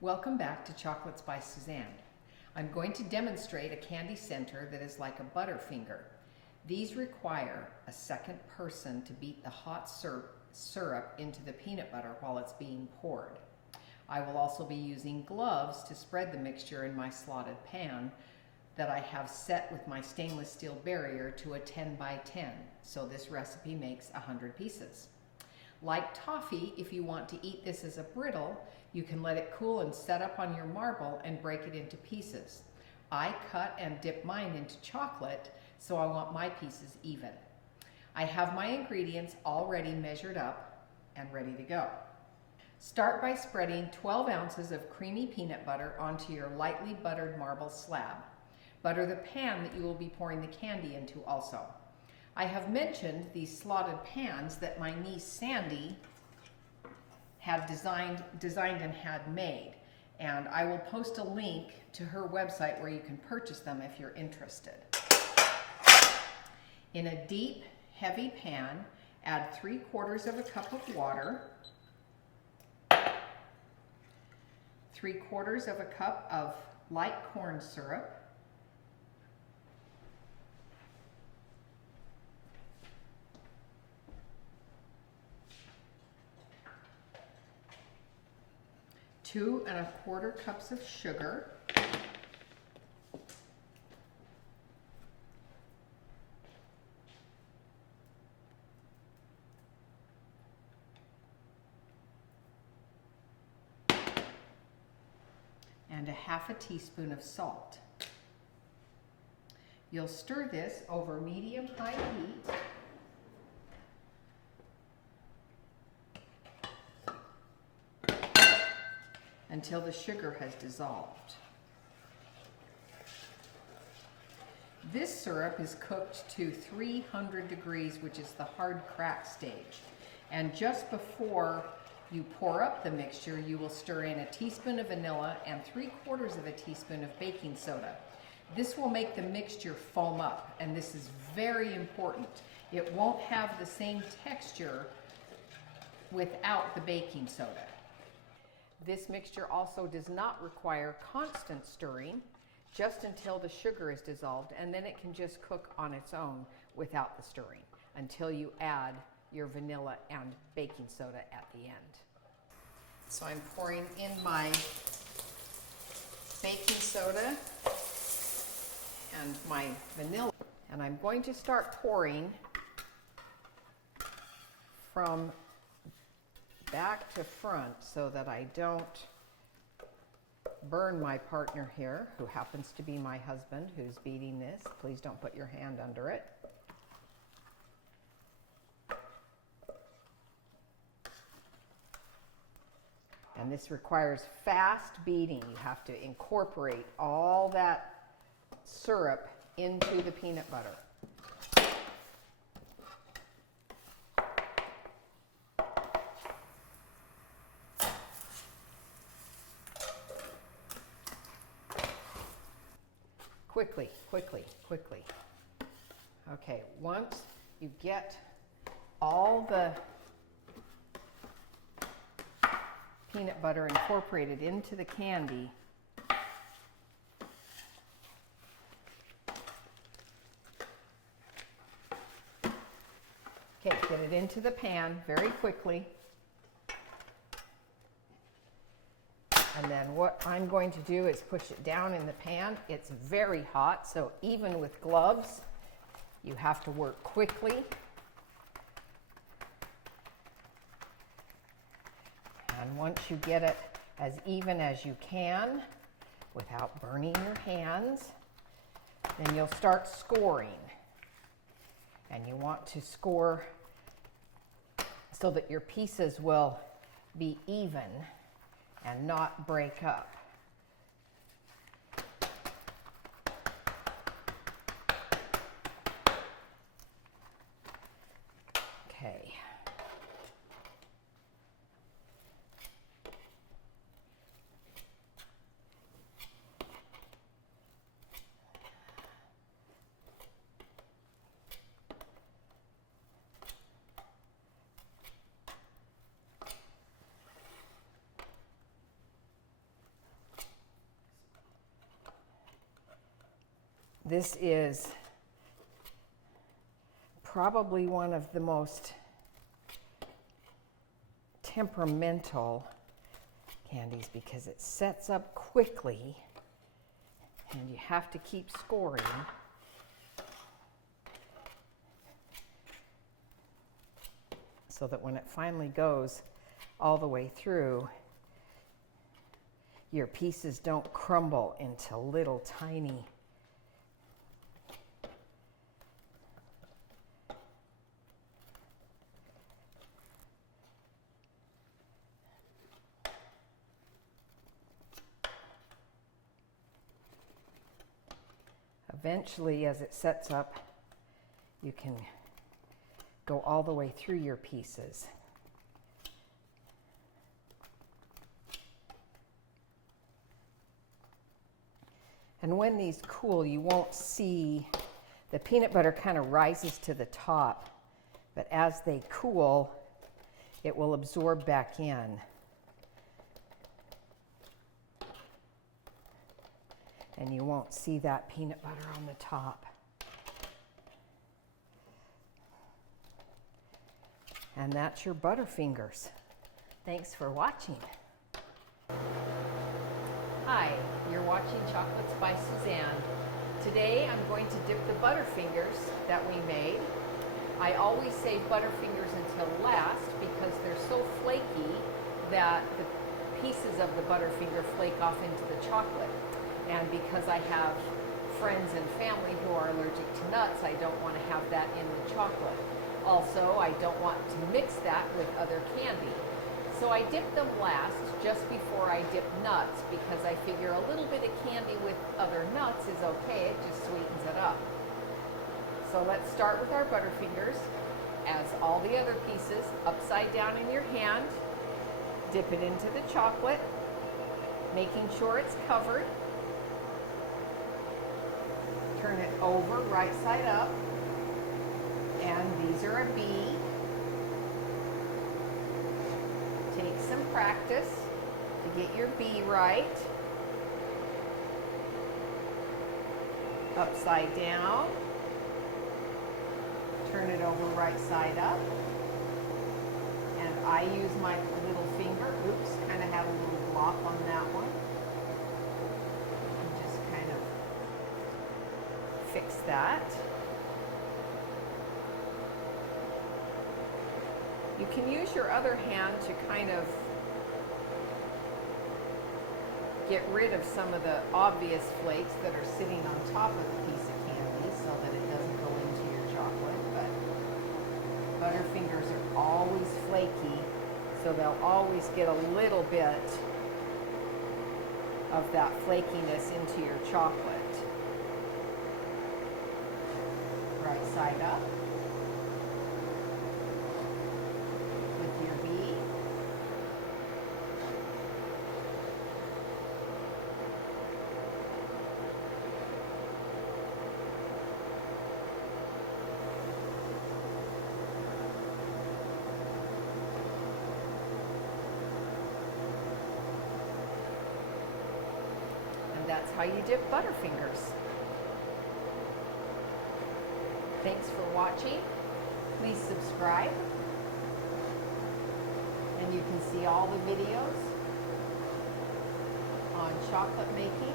Welcome back to Chocolates by Suzanne. I'm going to demonstrate a candy center that is like a Butterfinger. These require a second person to beat the hot syrup into the peanut butter while it's being poured. I will also be using gloves to spread the mixture in my slotted pan that I have set with my stainless steel barrier to a 10 by 10, so this recipe makes 100 pieces. Like toffee, if you want to eat this as a brittle, you can let it cool and set up on your marble and break it into pieces. I cut and dip mine into chocolate, so I want my pieces even. I have my ingredients already measured up and ready to go. Start by spreading 12 ounces of creamy peanut butter onto your lightly buttered marble slab. Butter the pan that you will be pouring the candy into also. I have mentioned these slotted pans that my niece Sandy had designed and had made, and I will post a link to her website where you can purchase them if you're interested. In a deep, heavy pan, add 3/4 of a cup of water, 3/4 of a cup of light corn syrup, two and 1/4 cups of sugar, and a 1/2 teaspoon of salt. You'll stir this over medium-high heat until the sugar has dissolved. This syrup is cooked to 300 degrees, which is the hard crack stage. And just before you pour up the mixture, you will stir in a teaspoon of vanilla and 3/4 of a teaspoon of baking soda. This will make the mixture foam up, and this is very important. It won't have the same texture without the baking soda. This mixture also does not require constant stirring, just until the sugar is dissolved, and then it can just cook on its own without the stirring until you add your vanilla and baking soda at the end. So I'm pouring in my baking soda and my vanilla, and I'm going to start pouring from back to front so that I don't burn my partner here, who happens to be my husband who's beating this. Please don't put your hand under it. And this requires fast beating. You have to incorporate all that syrup into the peanut butter. Quickly, quickly, quickly. Okay, once you get all the peanut butter incorporated into the candy, okay, get it into the pan very quickly. And then what I'm going to do is push it down in the pan. It's very hot, so even with gloves, you have to work quickly. And once you get it as even as you can, without burning your hands, then you'll start scoring. And you want to score so that your pieces will be even and not break up. Okay. This is probably one of the most temperamental candies because it sets up quickly and you have to keep scoring. So that when it finally goes all the way through, your pieces don't crumble into little tiny eventually, as it sets up, you can go all the way through your pieces. And when these cool, you won't see the peanut butter kind of rises to the top, but as they cool, it will absorb back in. And you won't see that peanut butter on the top. And that's your Butterfingers. Thanks for watching. Hi, you're watching Chocolates by Suzanne. Today I'm going to dip the Butterfingers that we made. I always save Butterfingers until last because they're so flaky that the pieces of the Butterfinger flake off into the chocolate. And because I have friends and family who are allergic to nuts, I don't want to have that in the chocolate. Also, I don't want to mix that with other candy. So I dip them last, just before I dip nuts, because I figure a little bit of candy with other nuts is okay, it just sweetens it up. So let's start with our Butterfingers. As all the other pieces, upside down in your hand, dip it into the chocolate, making sure it's covered. Turn it over, right side up. And these are a B. Take some practice to get your B right. Upside down. Turn it over, right side up. And I use my little finger. Oops, kind of had a little block on that one. And just kind of fix that. You can use your other hand to kind of get rid of some of the obvious flakes that are sitting on top of the piece of candy so that it doesn't go into your chocolate. But Butterfingers are always flaky, so they'll always get a little bit of that flakiness into your chocolate. Right side up. That's how you dip Butterfingers. Thanks for watching. Please subscribe. And you can see all the videos on chocolate making